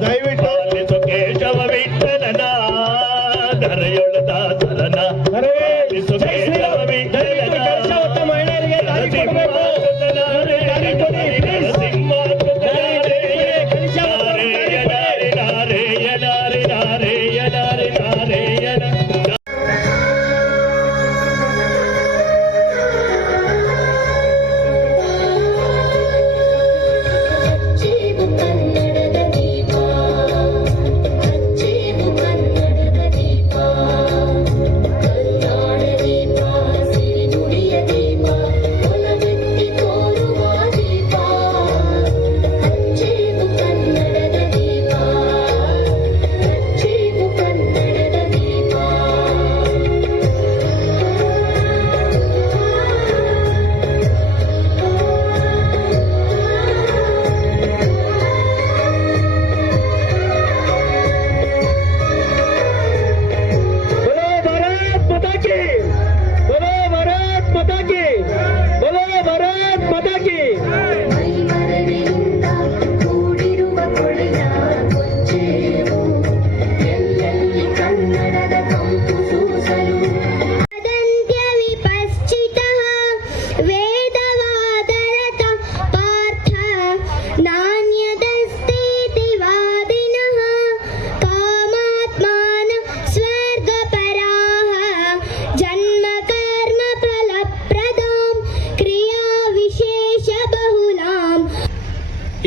ದಯವಿಟ್ಟು ಕೇಶವ ವಿಠಲನ ಧರೆಯೊಳ ದಾಸರನ ಕೇಶವ ವಿಠಲನ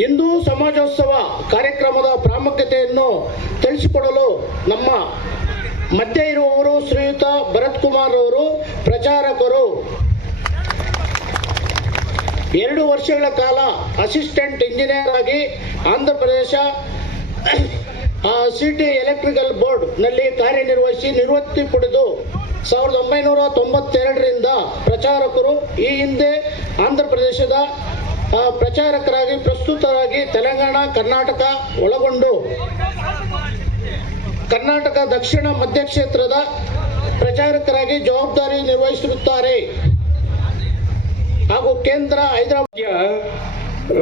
ಹಿಂದೂ ಸಮಾಜೋತ್ಸವ ಕಾರ್ಯಕ್ರಮದ ಪ್ರಾಮುಖ್ಯತೆಯನ್ನು ತಿಳಿಸಿಕೊಡಲು ನಮ್ಮ ಮಧ್ಯೆ ಇರುವವರು ಶ್ರೀಯುತ ಭರತ್ ಕುಮಾರ್ ಅವರು ಪ್ರಚಾರಕರು. 2 ವರ್ಷಗಳ ಕಾಲ ಅಸಿಸ್ಟೆಂಟ್ ಇಂಜಿನಿಯರ್ ಆಗಿ ಆಂಧ್ರ ಪ್ರದೇಶ ಸಿಟಿ ಎಲೆಕ್ಟ್ರಿಕಲ್ ಬೋರ್ಡ್ ನಲ್ಲಿ ಕಾರ್ಯನಿರ್ವಹಿಸಿ ನಿವೃತ್ತಿ ಪಡೆದು 1992ರಿಂದ ಪ್ರಚಾರಕರು. ಈ ಹಿಂದೆ ಆಂಧ್ರ ಪ್ರದೇಶದ ಪ್ರಚಾರಕರಾಗಿ ಪ್ರಸ್ತುತರಾಗಿ ತೆಲಂಗಾಣ, ಕರ್ನಾಟಕ ಒಳಗೊಂಡು ಕರ್ನಾಟಕ ದಕ್ಷಿಣ ಮಧ್ಯ ಕ್ಷೇತ್ರದ ಪ್ರಚಾರಕರಾಗಿ ಜವಾಬ್ದಾರಿ ನಿರ್ವಹಿಸಿರುತ್ತಾರೆ. ಹಾಗೂ కేంద్ర హైదరాబాద్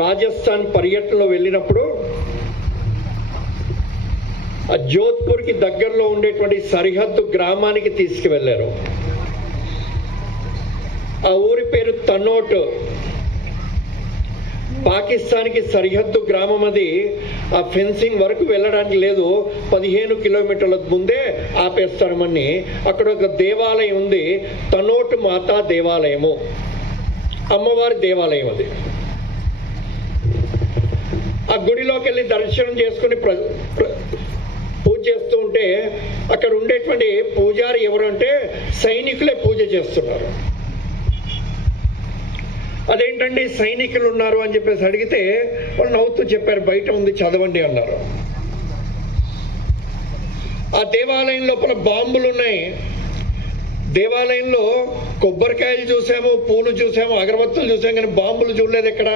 రాజస్థాన్ పర్యటనలో వెళ్ళినప్పుడు జోధ్పూర్కి దగ్గరలో ఉండేటువంటి సరిహద్దు గ్రామానికి తీసుకువెళ్ళారు. ఆ ఊరి పేరు తనోట్. పాకిస్తాన్కి సరిహద్దు గ్రామం అది. ఆ ఫెన్సింగ్ వరకు వెళ్ళడానికి లేదు, 15 కిలోమీటర్ల ముందే ఆపేస్తామని. అక్కడ ఒక దేవాలయం ఉంది, తనోట్ మాతా దేవాలయము, అమ్మవారి దేవాలయం అది. గుడిలోకి వెళ్ళి దర్శనం చేసుకుని పూజ చేస్తూ ఉంటే అక్కడ ఉండేటువంటి పూజారి ఎవరంటే సైనికులే పూజ చేస్తున్నారు. అదేంటండి సైనికులు ఉన్నారు అని చెప్పేసి అడిగితే వాళ్ళు నవ్వుతూ చెప్పారు, బయట ఉంది చదవండి అన్నారు. ఆ దేవాలయం లోపల బాంబులు ఉన్నాయి. దేవాలయంలో కొబ్బరికాయలు చూసాము, పూలు చూసాము, అగరబత్తులు చూసాము, కానీ బాంబులు చూడలేదు. ఎక్కడ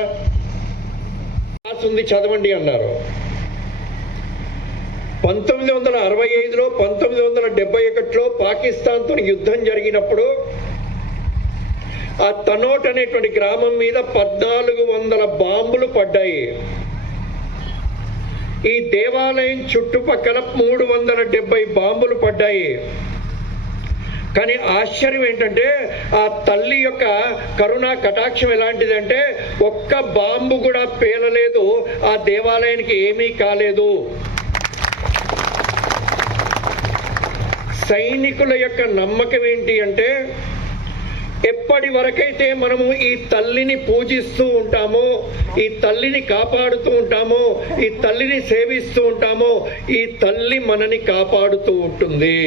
ఉంది చదవండి అన్నారు. 1965లో 1971లో పాకిస్తాన్తో యుద్ధం జరిగినప్పుడు ఆ తనోట్ అనేటువంటి గ్రామం మీద 1400 బాంబులు పడ్డాయి. ఈ దేవాలయం చుట్టుపక్కల 370 బాంబులు పడ్డాయి. కానీ ఆశ్చర్యం ఏంటంటే ఆ తల్లి యొక్క కరుణా కటాక్షం ఎలాంటిదంటే ఒక్క బాంబు కూడా పేలలేదు, ఆ దేవాలయానికి ఏమీ కాలేదు. సైనికుల యొక్క నమ్మకం ఏంటి అంటే ఎప్పటి వరకైతే మనము ఈ తల్లిని పూజిస్తూ ఉంటామో, ఈ తల్లిని కాపాడుతూ ఉంటామో, ఈ తల్లిని సేవిస్తూ ఉంటామో, ఈ తల్లి మనని కాపాడుతూ ఉంటుంది.